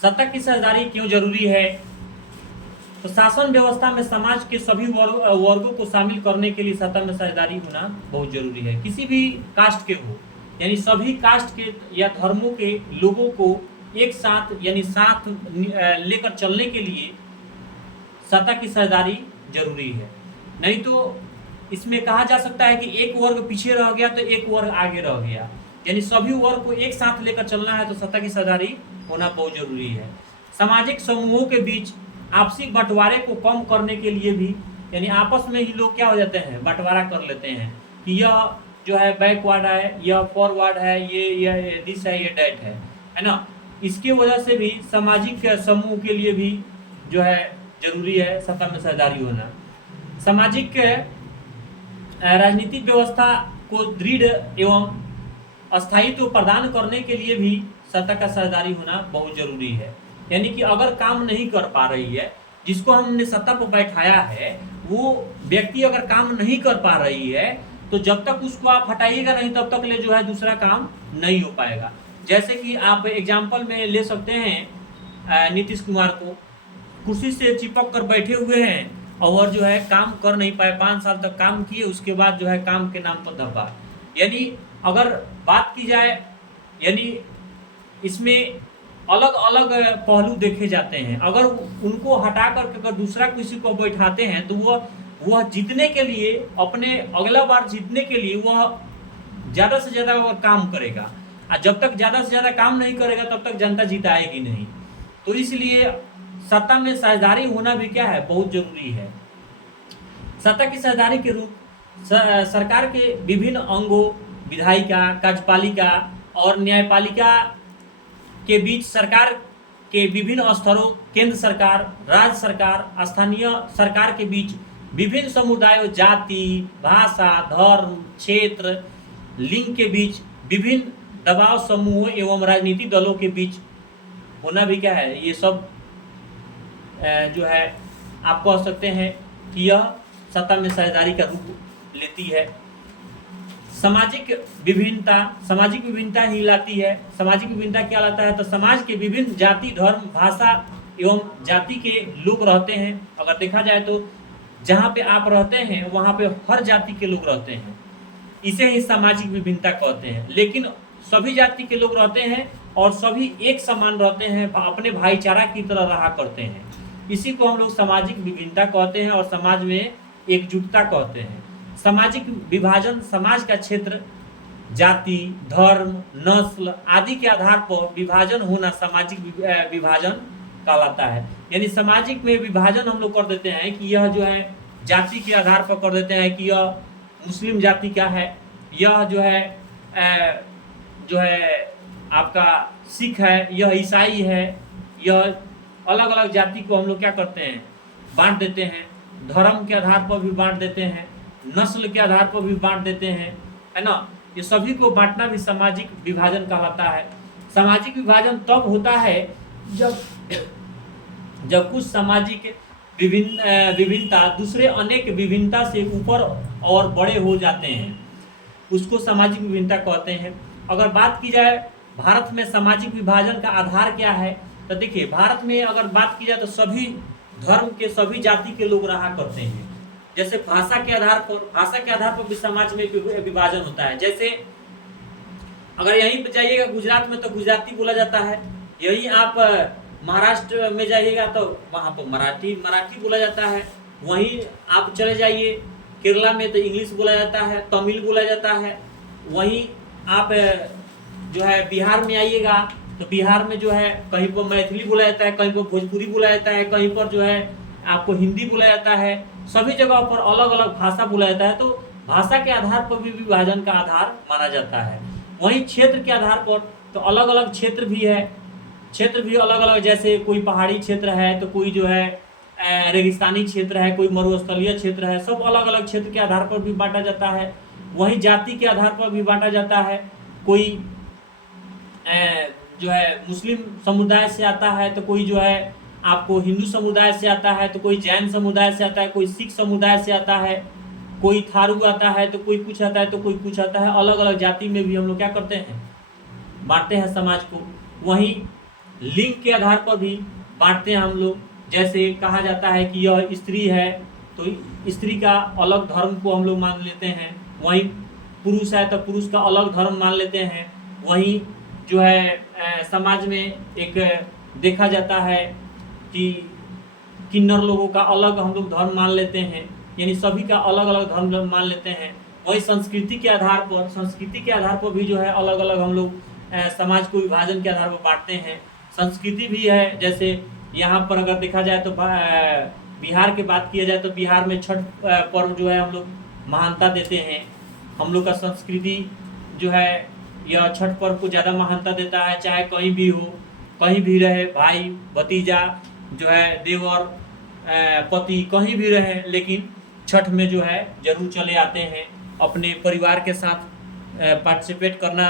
सत्ता की साझेदारी क्यों जरूरी है? तो शासन व्यवस्था में समाज के सभी वर्गों को शामिल करने के लिए सत्ता में साझेदारी होना बहुत जरूरी है। किसी भी कास्ट के हो, यानी सभी कास्ट के या धर्मों के लोगों को एक साथ यानी साथ लेकर चलने के लिए सत्ता की साझेदारी जरूरी है। नहीं तो इसमें कहा जा सकता है कि एक वर्ग पीछे रह गया तो एक वर्ग आगे रह गया, यानी सभी वर्ग को एक साथ लेकर चलना है तो सत्ता की साझेदारी होना बहुत जरूरी है। सामाजिक समूहों के बीच आपसी बंटवारे को कम करने के लिए भी, यानी आपस में ही लोग क्या हो जाते हैं, बंटवारा कर लेते हैं कि यह जो है बैकवर्ड है, यह फॉरवर्ड है, ये दिस है, ये डैट है ना। इसके वजह से भी सामाजिक समूह के लिए भी जो है जरूरी है सत्ता में साझेदारी होना। सामाजिक राजनीतिक व्यवस्था को दृढ़ एवं स्थायित्व प्रदान करने के लिए भी सत्ता का साझेदारी होना बहुत जरूरी है। यानी कि अगर काम नहीं कर पा रही है, जिसको हमने सत्ता पर बैठाया है, वो व्यक्ति अगर काम नहीं कर पा रही है, तो जब तक उसको आप हटाइएगा नहीं तब तक ले जो है दूसरा काम नहीं हो पाएगा। जैसे कि आप एग्जाम्पल में ले सकते हैं नीतीश कुमार को, कुर्सी से चिपक कर बैठे हुए हैं और जो है काम कर नहीं पाए, 5 साल तक काम किए, उसके बाद जो है काम के नाम पर धब्बा। यानी अगर बात की जाए, यानी इसमें अलग अलग पहलू देखे जाते हैं। अगर उनको हटा करके अगर दूसरा किसी को बैठाते हैं तो वह जीतने के लिए, अपने अगला बार जीतने के लिए वह ज़्यादा से ज़्यादा वह काम करेगा, और जब तक ज़्यादा से ज़्यादा काम नहीं करेगा तब तक जनता जिताएगी नहीं। तो इसलिए सत्ता में साझेदारी होना भी क्या है, बहुत जरूरी है। सत्ता की साझेदारी के रूप सरकार के विभिन्न अंगों, विधायिका, कार्यपालिका और न्यायपालिका के बीच, सरकार के विभिन्न स्तरों, केंद्र सरकार, राज्य सरकार, स्थानीय सरकार के बीच विभिन्न समुदायों, जाति, भाषा, धर्म, क्षेत्र, लिंग के बीच विभिन्न दबाव समूहों एवं राजनीतिक दलों के बीच होना भी क्या है, ये सब जो है आप कह सकते हैं कि यह सत्ता में साझेदारी का रूप लेती है। सामाजिक विभिन्नता ही लाती है। सामाजिक विभिन्नता क्या लाता है, तो समाज के विभिन्न जाति, धर्म, भाषा एवं जाति के लोग रहते हैं। अगर देखा जाए तो जहाँ पे आप रहते हैं वहाँ पे हर जाति के लोग रहते हैं, इसे ही सामाजिक विभिन्नता कहते हैं। लेकिन सभी जाति के लोग रहते हैं और सभी एक समान रहते हैं, अपने भाईचारा की तरह रहा करते हैं। इसी को हम लोग सामाजिक विभिन्नता कहते हैं और समाज में एकजुटता कहते हैं। सामाजिक विभाजन समाज का क्षेत्र, जाति, धर्म, नस्ल आदि के आधार पर विभाजन होना सामाजिक विभाजन कहलाता है। यानी सामाजिक में विभाजन हम लोग कर देते हैं कि यह जो है जाति के आधार पर कर देते हैं कि यह मुस्लिम जाति क्या है, यह जो है आपका सिख है, यह ईसाई है, यह अलग अलग जाति को हम लोग क्या करते हैं, बांट देते हैं। धर्म के आधार पर भी बांट देते हैं, नस्ल के आधार पर भी बांट देते हैं, है ना। ये सभी को बांटना भी सामाजिक विभाजन कहलाता है। सामाजिक विभाजन तब होता है जब कुछ सामाजिक विभिन्नता दूसरे अनेक विभिन्नता से ऊपर और बड़े हो जाते हैं, उसको सामाजिक विभिन्नता कहते हैं। अगर बात की जाए भारत में सामाजिक विभाजन का आधार क्या है, तो देखिए भारत में अगर बात की जाए तो सभी धर्म के, सभी जाति के लोग रहा करते हैं। जैसे भाषा के आधार पर भी समाज में विभाजन होता है। जैसे अगर यहीं पे जाइएगा गुजरात में तो गुजराती बोला जाता है, यहीं आप महाराष्ट्र में जाइएगा तो वहाँ पर मराठी बोला जाता है, वहीं आप चले जाइए केरला में तो इंग्लिश बोला जाता है, तमिल बोला जाता है, वहीं आप जो है बिहार में आइएगा तो बिहार में जो है कहीं पर मैथिली बोला जाता है, कहीं पर भोजपुरी बोला जाता है, कहीं पर जो है आपको हिंदी बोला जाता है। सभी जगह पर अलग अलग भाषा बोला जाता है। तो भाषा के आधार पर भी विभाजन का आधार माना जाता है। वहीं क्षेत्र के आधार पर तो अलग अलग क्षेत्र भी है, क्षेत्र भी अलग अलग, जैसे कोई पहाड़ी क्षेत्र है तो कोई जो है रेगिस्तानी क्षेत्र है, कोई मरुस्थलीय क्षेत्र है, सब अलग अलग क्षेत्र के आधार पर भी बांटा जाता है। वहीं जाति के आधार पर भी बांटा जाता है, कोई जो है मुस्लिम समुदाय से आता है तो कोई जो है आपको हिंदू समुदाय से आता है, तो कोई जैन समुदाय से आता है, कोई सिख समुदाय से आता है, कोई थारू आता है, तो कोई कुछ आता है, तो कोई कुछ आता है। अलग अलग जाति में भी हम लोग क्या करते हैं, बांटते हैं समाज को। वहीं लिंग के आधार पर भी बांटते हैं हम लोग। जैसे कहा जाता है कि यह स्त्री है तो स्त्री का अलग धर्म को हम लोग मान लेते हैं, वहीं पुरुष है तो पुरुष का अलग धर्म मान लेते हैं। वहीं जो है समाज में एक देखा जाता है कि किन्नर लोगों का अलग हम लोग धर्म मान लेते हैं, यानी सभी का अलग अलग धर्म मान लेते हैं। वही संस्कृति के आधार पर भी जो है अलग अलग हम लोग समाज को विभाजन के आधार पर बांटते हैं। संस्कृति भी है, जैसे यहाँ पर अगर देखा जाए तो बिहार की बात किया जाए तो बिहार में छठ पर्व जो है हम लोग महानता देते हैं। हम लोग का संस्कृति जो है यह छठ पर्व को ज़्यादा महानता देता है, चाहे कहीं भी हो, कहीं भी रहे, भाई भतीजा जो है देवर पति कहीं भी रहे, लेकिन छठ में जो है जरूर चले आते हैं अपने परिवार के साथ पार्टिसिपेट करना